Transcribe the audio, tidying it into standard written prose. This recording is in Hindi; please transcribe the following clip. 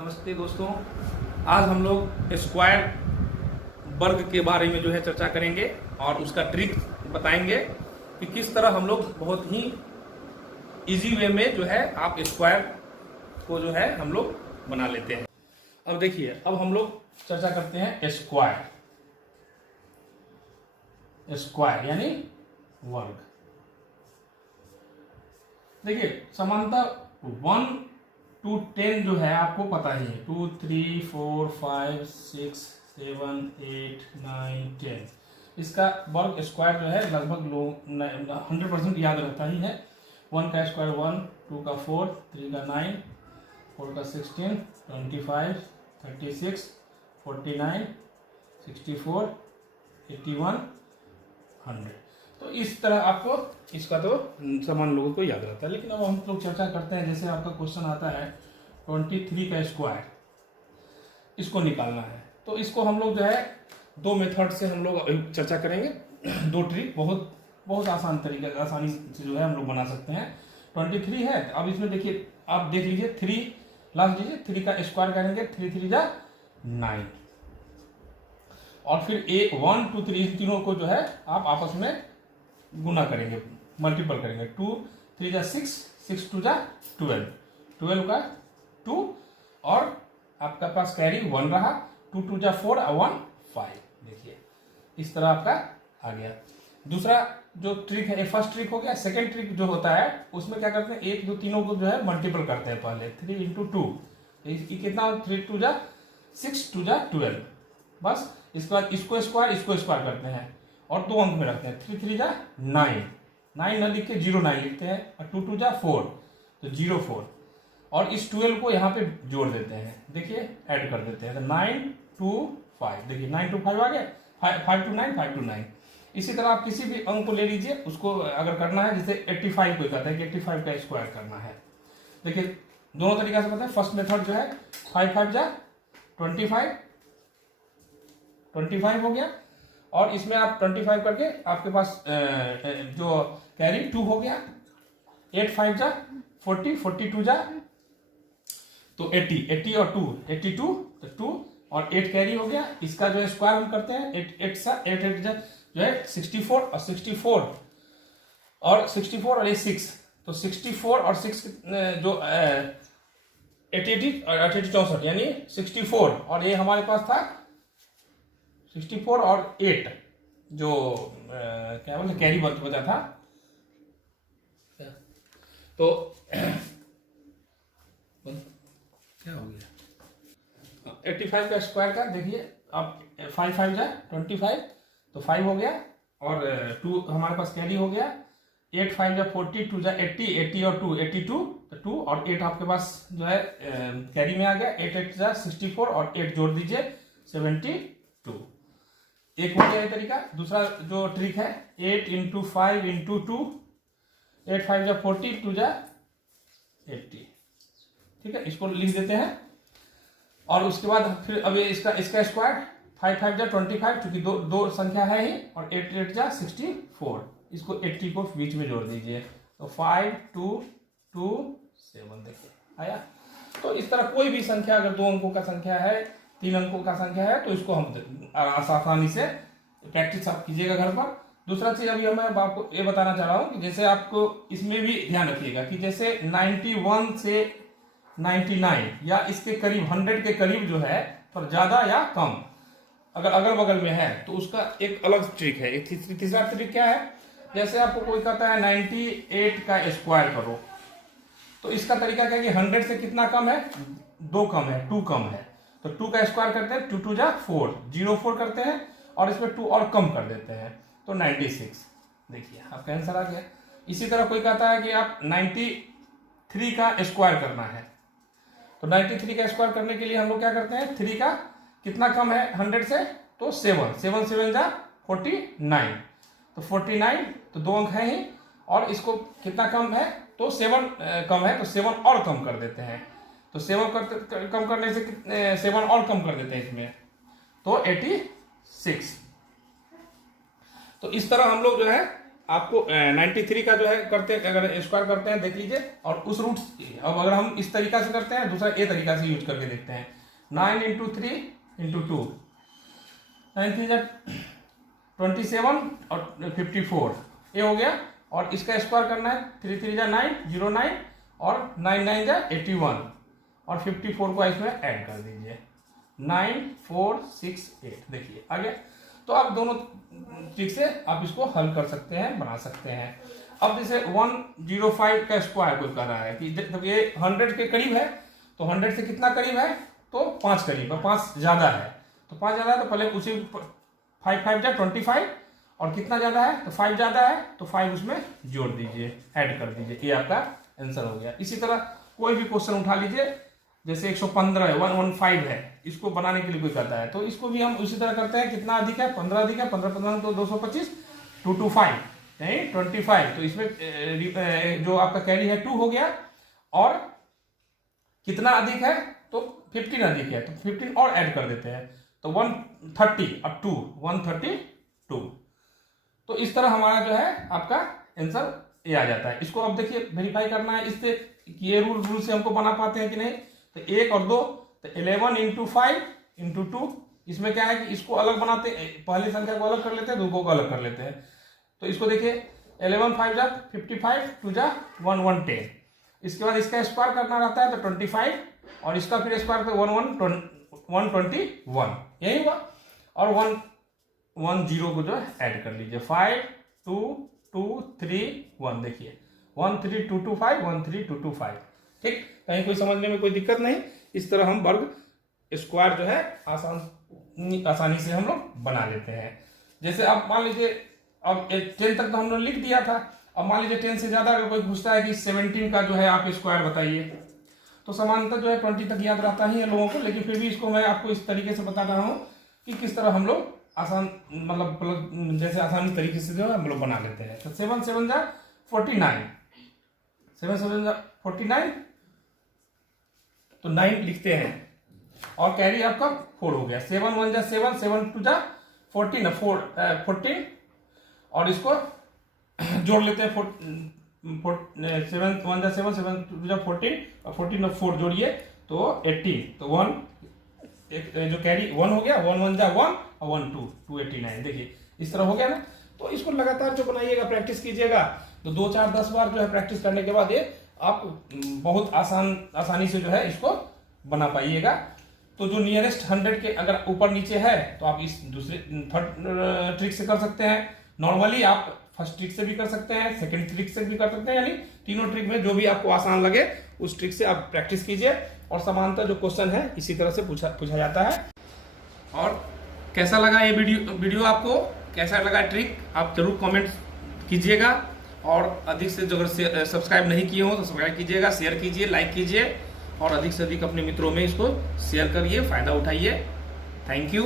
नमस्ते दोस्तों, आज हम लोग स्क्वायर वर्ग के बारे में जो है चर्चा करेंगे और उसका ट्रिक बताएंगे कि किस तरह हम लोग बहुत ही इजी वे में जो है आप स्क्वायर को जो है हम लोग बना लेते हैं। अब देखिए, अब हम लोग चर्चा करते हैं स्क्वायर यानी वर्ग। देखिए, समानता 1 to 10 जो है आपको पता ही है, 2, 3, 4, 5, 6, 7, 8, 9, 10। इसका वर्ग स्क्वायर जो है लगभग लोग 100% याद रहता ही है। 1 का स्क्वायर 1, 2 का 4, 3 का 9, 4 का 16, 25, 36, 49, 64, 81, 100। तो इस तरह आपको इसका तो समान लोगों को याद रहता है। लेकिन अब हम लोग चर्चा करते हैं, जैसे आपका क्वेश्चन आता है 23 का स्क्वायर, इसको निकालना है। तो इसको हम लोग जो है दो मेथड से हम लोग चर्चा करेंगे। दो ट्रिक बहुत आसान तरीके आसानी से जो है हम लोग बना सकते हैं। 23 है, अब इसमें देखिए, आप देख लीजिए 3 लास्ट लीजिए, 3 का स्क्वायर करेंगे, 3 3 जा 9, और फिर 1 2 3 इन तीनों को जो है आप आपस में गुना करेंगे, मल्टीपल करेंगे। 2 3 जा 6, 6 2 जा 12, 12 का 2, और आपका पास कैरी 1 रहा, 2 2 जा 4 और 1 5। देखिए इस तरह आपका आ गया। दूसरा जो ट्रिक है, फर्स्ट ट्रिक हो गया। सेकंड ट्रिक जो होता है उसमें क्या करते हैं, 1 2 तीनों को जो है मल्टीपल करते हैं पहले। 3 × 2 कितना, 3 2 जा 6, 2 जा 12। बस इसके बाद इसको स्क्वायर करते हैं और 2 अंक में रखते हैं। 3 3 जा 9, 9 न लिख के 0 9 लिखते हैं, और 2 2 जा 4, तो 0 4, और इस 12 को यहाँ पे जोड़ देते हैं। देखिए ऐड कर देते हैं, तो 9 2 5। देखिए 9 2 5 आ गया, 5 2 9 5 2 9। इसी तरह आप किसी भी अंक को ले लीजिए, उसको अगर करना है, जैसे 85 को कहते हैं कि 85 का स्क्वायर करना है। देखिए दोनों तरीका से पता है। फर्स्ट मेथड जो है 5 5 जा 25 हो गया, और इसमें आप 25 करके आपके पास जो कैरी 2 हो गया। 8 5 जा 40, 42 जा तो 80, 80 और 2 82, तो 2 और 8 कैरी हो गया। इसका जो है स्क्वायर हम करते हैं, 8 8 जा जो है 64, और 64 और ये 6, तो 64 और 6 जो 88 और 64, यानी 64, और ये हमारे पास था 64 और 8 जो क्या बोलते कैरी बचा था। तो क्या हो गया, 85 का स्क्वायर का देखिए, अब 5 5 जा 25, तो 5 हो गया, और 2 हमारे पास कैरी हो गया। 8 5 जा 40, 2 जा 80, 80 और 2 82, तो 2 और 8 आपके पास जो है कैरी में आ गया। 8 8 जा 64, और 8 जोड़ दीजिए 72। एक हो गया ये तरीका। दूसरा जो ट्रिक है, 8 × 5 × 2, 8 5 जा 40, 2 जा 80। ठीक है, इसको लिख देते हैं। और उसके बाद फिर अब ये इसका स्क्वायर 5 5 जा 25, क्योंकि दो संख्या है ही, और 8 8 जा 64। इसको 80 को बीच में जोड़ दीजिए, तो 5 2 2 7। देखिए आया। तो इस तरह कोई भी संख्या अगर 2 अंकों का संख्या है, 3 अंकों का संख्या है, तो इसको हम आसानी से प्रैक्टिस आप कीजिएगा घर पर। दूसरा चीज अभी मैं आपको ये बताना चाह रहा हूँ कि जैसे आपको इसमें भी ध्यान रखिएगा कि जैसे 91 से 99 या इसके करीब 100 के करीब जो है, पर ज्यादा या कम अगर अगल बगल में है, तो उसका एक अलग ट्रिक है। एक तीसरा ट्रिक क्या है, जैसे आपको कोई कहता है 98 का स्क्वायर करो, तो इसका तरीका क्या है कि 100 से कितना कम है, 2 कम है, 2 कम है, तो 2 का स्क्वायर करते हैं, 2 2 जा 4, 04 करते हैं, और इसमें 2 और कम कर देते हैं, तो 96। देखिए आपका आंसर आ गया। इसी तरह कोई कहता है कि आप 93 का स्क्वायर करना है, तो 93 का स्क्वायर करने के लिए हम लोग क्या करते हैं, 3 का कितना कम है 100 से, तो 7 7 7 जा 49, तो 49, तो 2 अंक है ही, और इसको कितना कम है, तो 7 कम है, तो 7 और कम कर देते हैं, तो 7 कम करने से 7 और कम कर देते हैं इसमें, तो 86। तो इस तरह हम लोग जो है आपको 93 का जो है करते हैं, अगर स्क्वायर करते हैं देख लीजिए, और उस रूट, अब अगर हम इस तरीका से करते हैं, दूसरा ए तरीका से यूज करके देखते हैं। 9 इंटू 3 इंटू 2, 9 3 27 और 54 ये हो गया। और इसका स्क्वायर करना है, 3 3 9 09 और 9 9 81 और 54 को इसमें ऐड कर दीजिए, 9 4 6 8। देखिए आ गया। तो आप दोनों ट्रिक से आप इसको हल कर सकते हैं, बना सकते हैं। अब जैसे 105 का स्क्वायर कोई कर रहा है कि जब ये 100 के करीब है, तो 100 से कितना करीब है, तो 5 करीब है, 5 ज्यादा है, तो 5 ज्यादा है तो पहले उसी 5 5 जा 25, और कितना ज्यादा है तो 5 ज्यादा है, तो 5 उसमें जोड़ दीजिए, ऐड कर दीजिए, ये आपका आंसर हो गया। इसी तरह कोई भी क्वेश्चन उठा लीजिए, जैसे 115 है, 115 है, इसको बनाने के लिए कोई करता है, तो इसको भी हम उसी तरह करते हैं। कितना अधिक है, 15 अधिक है, 15 15 तो 225, 225 नहीं 25, तो इसमें जो आपका कैरी है 2 हो गया, और कितना अधिक है तो 15 अधिक है, तो 15 और ऐड कर देते हैं, तो 130 और 2 132। तो इस तरह हमारा जो है आपका आंसर ये आ जाता है। इसको अब देखिए वेरीफाई करना है इससे कि ये रूल से हमको बना पाते हैं कि नहीं। तो 1 और 2, तो 11 इंटू 5 इंटू 2, इसमें क्या है कि इसको अलग बनाते, पहली संख्या को अलग कर लेते हैं, दूसरों को अलग कर लेते हैं। तो इसको देखिए 11 5 जा 55, 2 जा 1 110। इसके बाद इसका स्क्वायर करना रहता है तो 25, और इसका फिर स्क्वायर तो 121, यही हुआ। और 110 को जो है ऐड कर लीजिए, 5 2 2 3 1, देखिए 13225 13225। ठीक, कहीं कोई समझने में कोई दिक्कत नहीं। इस तरह हम वर्ग स्क्वायर जो है आसानी से हम लोग बना लेते हैं। जैसे अब मान लीजिए, अब 10 तक तो हम लोग लिख दिया था, अब मान लीजिए 10 से ज्यादा अगर कोई पूछता है कि 17 का जो है आप स्क्वायर बताइए, तो सामान्यतः जो है 20 तक याद रहता ही है लोगों को, लेकिन फिर भी इसको मैं आपको इस तरीके से बता रहा हूँ कि किस तरह हम लोग आसान, मतलब जैसे आसानी तरीके से जो है हम लोग बना लेते हैं। तो 7 7 जा 49, 7 7 जा 49, तो 9 लिखते हैं, और कैरी आपका 4 हो गया। 7 1 जा 7 7 2 जा 14 14, और इसको जोड़ लेते हैं, 7 1 जा 7 7 2 जा 14, और 14 और 4 जोड़िए तो 18, तो 1 जो कैरी 1 हो गया, 1 1 जा 1 और 1 2 289। देखिए इस तरह हो गया ना। तो इसको लगातार जो बनाइएगा, प्रैक्टिस कीजिएगा, तो 2 4 10 बार जो है प्रैक्टिस करने के बाद ये आप बहुत आसानी से जो है इसको बना पाइएगा। तो जो नियरेस्ट 100 के अगर ऊपर नीचे है, तो आप इस दूसरे थर्ड ट्रिक से कर सकते हैं। नॉर्मली आप फर्स्ट ट्रिक से भी कर सकते हैं, सेकंड ट्रिक से भी कर सकते हैं, यानी तीनों ट्रिक में जो भी आपको आसान लगे उस ट्रिक से आप प्रैक्टिस कीजिए। और समानता जो क्वेश्चन है इसी तरह से पूछा जाता है। और कैसा लगा ये वीडियो आपको कैसा लगा ट्रिक, आप जरूर कमेंट कीजिएगा। और अधिक से अगर सब्सक्राइब नहीं किए हो तो सब्सक्राइब कीजिएगा, शेयर कीजिए, लाइक कीजिए, और अधिक से अधिक अपने मित्रों में इसको शेयर करिए, फायदा उठाइए। Thank you.